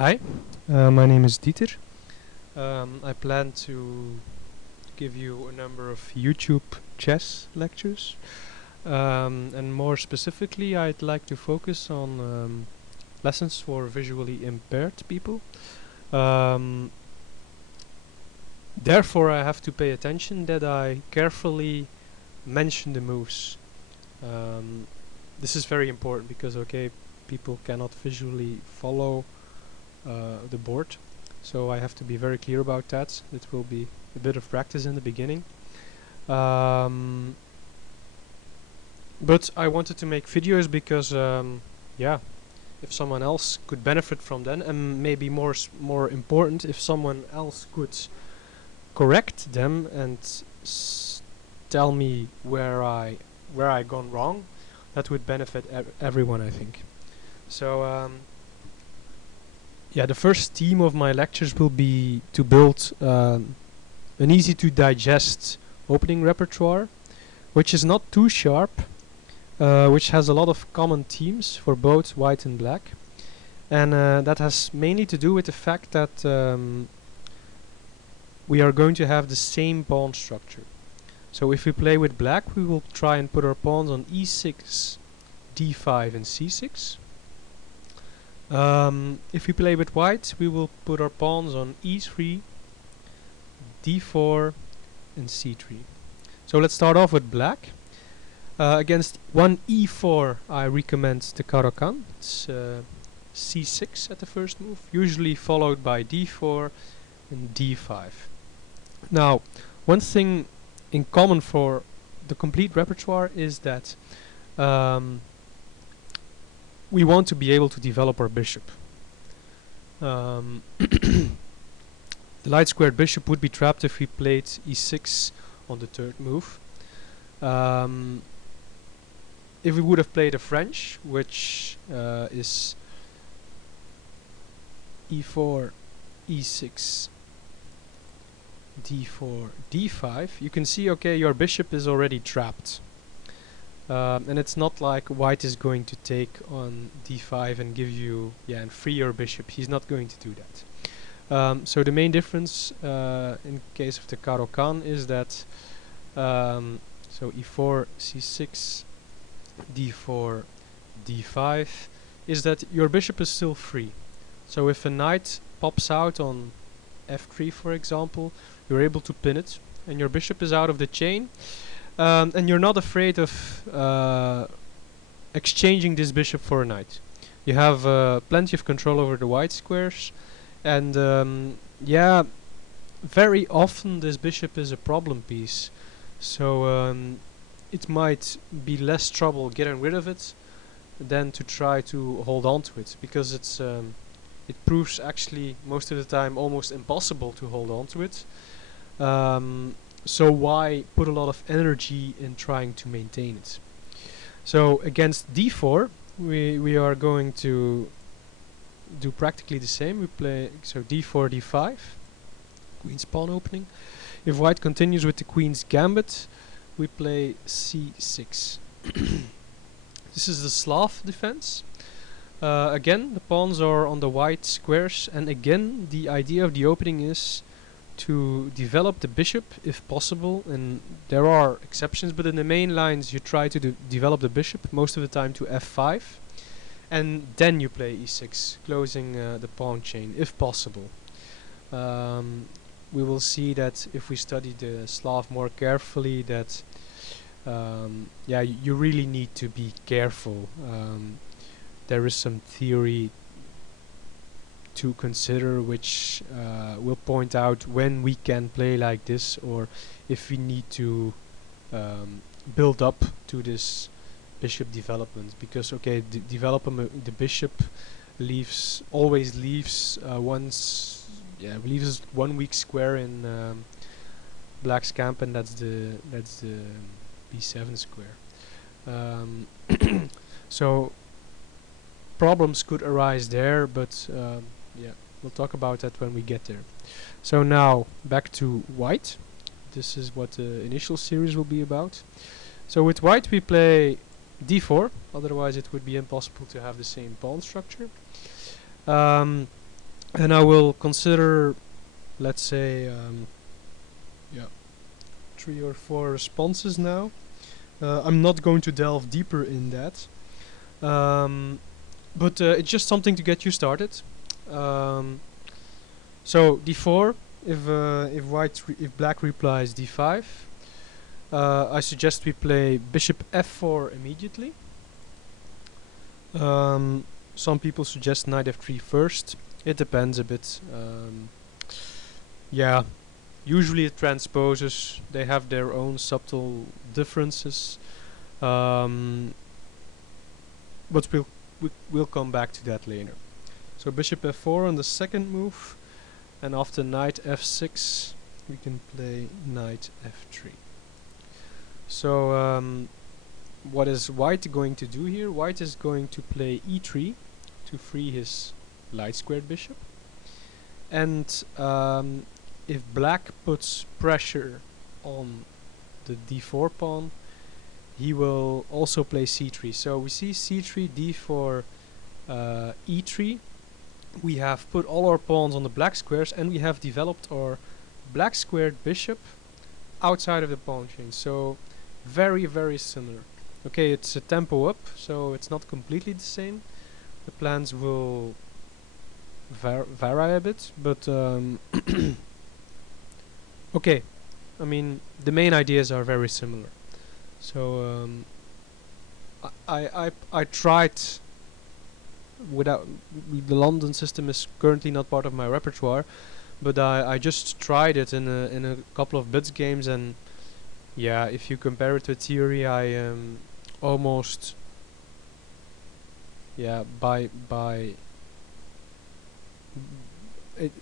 Hi, my name is Dieter. I plan to give you a number of YouTube chess lectures, and more specifically, I'd like to focus on lessons for visually impaired people. Um, Therefore, I have to pay attention that I carefully mention the moves. Um, this is very important because, okay, people cannot visually follow the board. So I have to be very clear about that. It will be a bit of practice in the beginning. Um, but I wanted to make videos because, yeah, if someone else could benefit from them, and maybe more important, if someone else could correct them and tell me where I gone wrong, that would benefit everyone, I think. So yeah, the first theme of my lectures will be to build an easy to digest opening repertoire, which is not too sharp, which has a lot of common themes for both white and black. And that has mainly to do with the fact that we are going to have the same pawn structure. So if we play with black, we will try and put our pawns on e6, d5 and c6. If we play with white, we will put our pawns on e3, d4 and c3. So let's start off with black. Against 1 e4 I recommend the Caro-Kann. It's c6 at the first move, usually followed by d4 and d5. Now, one thing in common for the complete repertoire is that we want to be able to develop our bishop. The light squared bishop would be trapped if we played e6 on the third move. If we would have played a French, which is e4, e6, d4, d5, you can see, okay, your bishop is already trapped. And it's not like white is going to take on d5 and give you, and free your bishop. He's not going to do that. So the main difference in case of the Caro-Kann is that so e4, c6, d4, d5 is that your bishop is still free. So if a knight pops out on f3, for example, you're able to pin it, and your bishop is out of the chain. And you're not afraid of exchanging this bishop for a knight. You have plenty of control over the white squares, and yeah, very often this bishop is a problem piece. So it might be less trouble getting rid of it than to try to hold on to it, because it proves actually most of the time almost impossible to hold on to it. So why put a lot of energy in trying to maintain it? So against d4, we are going to do practically the same. We play so d4, d5, queen's pawn opening. If white continues with the queen's gambit, we play c6. This is the Slav defense. Again, the pawns are on the white squares, and again, the idea of the opening is to develop the bishop if possible, and there are exceptions, but in the main lines you try to develop the bishop most of the time to f5, and then you play e6, closing the pawn chain if possible. We will see that if we study the Slav more carefully that yeah, you really need to be careful. There is some theory to consider which will point out when we can play like this, or if we need to build up to this bishop development, because okay, the bishop always leaves leaves one weak square in black's camp, and that's the b7 square. So problems could arise there, but yeah, we'll talk about that when we get there. So now back to white. This is what the initial series will be about. So with white we play d4, otherwise it would be impossible to have the same pawn structure. And I will consider, let's say, yeah, 3 or 4 responses now. I'm not going to delve deeper in that, but it's just something to get you started. Um, so d4, if black replies d5, I suggest we play bishop f4 immediately. Some people suggest knight f3 first. It depends a bit. Yeah, usually it transposes. They have their own subtle differences. Um, but we'll come back to that later. So bishop f4 on the second move, and after knight f6 we can play knight f3. So what is white going to do here? White is going to play e3 to free his light squared bishop, and if black puts pressure on the d4 pawn, he will also play c3. So we see c3, d4, e3. We have put all our pawns on the black squares, and we have developed our black squared bishop outside of the pawn chain. So very, very similar. Okay, it's a tempo up, so it's not completely the same. The plans will vary a bit, but okay. I mean, the main ideas are very similar. So I tried without the London system is currently not part of my repertoire, but I just tried it in a couple of bits games, and yeah, if you compare it to theory, I almost, yeah, by it,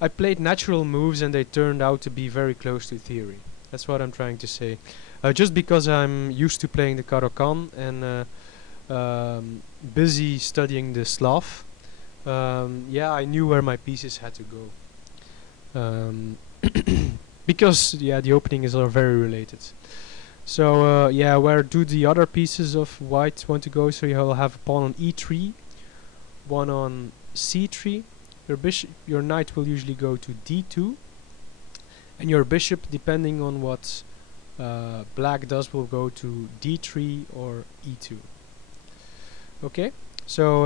I played natural moves and they turned out to be very close to theory. That's what I'm trying to say. Just because I'm used to playing the Caro-Kann and busy studying the Slav, yeah, I knew where my pieces had to go. Because yeah, the opening is all very related. So yeah, where do the other pieces of white want to go? So you'll have a pawn on e3, one on c3. Your knight will usually go to d2, and your bishop, depending on what black does, will go to d3 or e2. Okay, so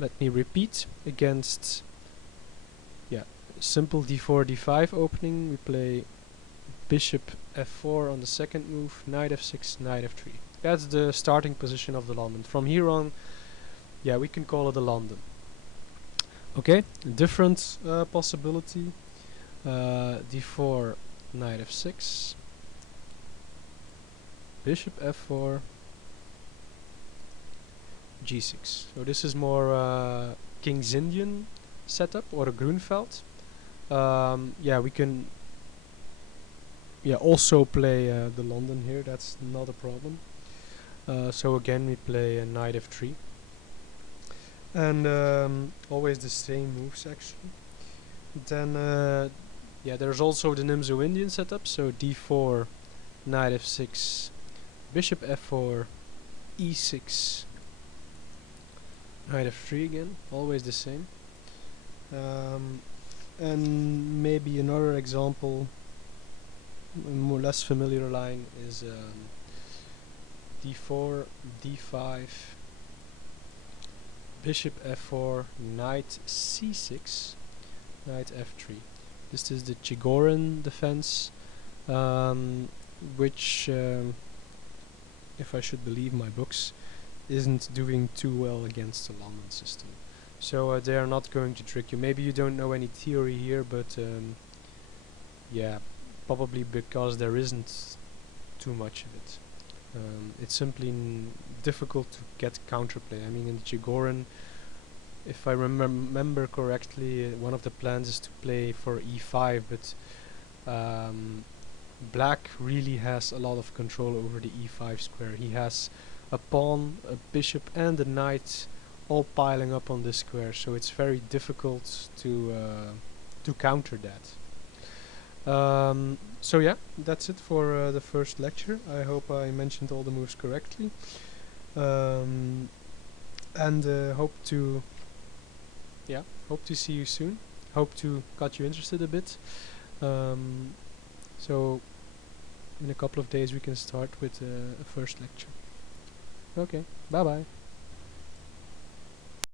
let me repeat. Against, yeah, simple d4 d5 opening, we play bishop f4 on the second move, knight f6, knight f3. That's the starting position of the London. From here on, yeah, we can call it a London. Okay, different possibility. D4, knight f6, bishop f4, g6. So this is more King's Indian setup, or a Grunfeld. Yeah, we can also play the London here. That's not a problem. So again, we play a knight f3, and always the same moves actually. Then yeah, there's also the Nimzo Indian setup. So d4, knight f6, bishop f4, e6, knight f3 again, always the same. And maybe another example, a more less familiar line, is d4, d5, bishop f4, knight c6, knight f3. This is the Chigorin defense, which, if I should believe my books, isn't doing too well against the London system. So they are not going to trick you. Maybe you don't know any theory here, but yeah, probably because there isn't too much of it. It's simply difficult to get counterplay. I mean, in the Chigorin, if I remember correctly, one of the plans is to play for e5, but black really has a lot of control over the e5 square. He has a pawn, a bishop, and a knight all piling up on this square, so it's very difficult to counter that. So yeah, that's it for the first lecture. I hope I mentioned all the moves correctly, and hope to yeah, hope to see you soon. Hope to got you interested a bit. Um, so in a couple of days we can start with a first lecture. Okay, bye bye.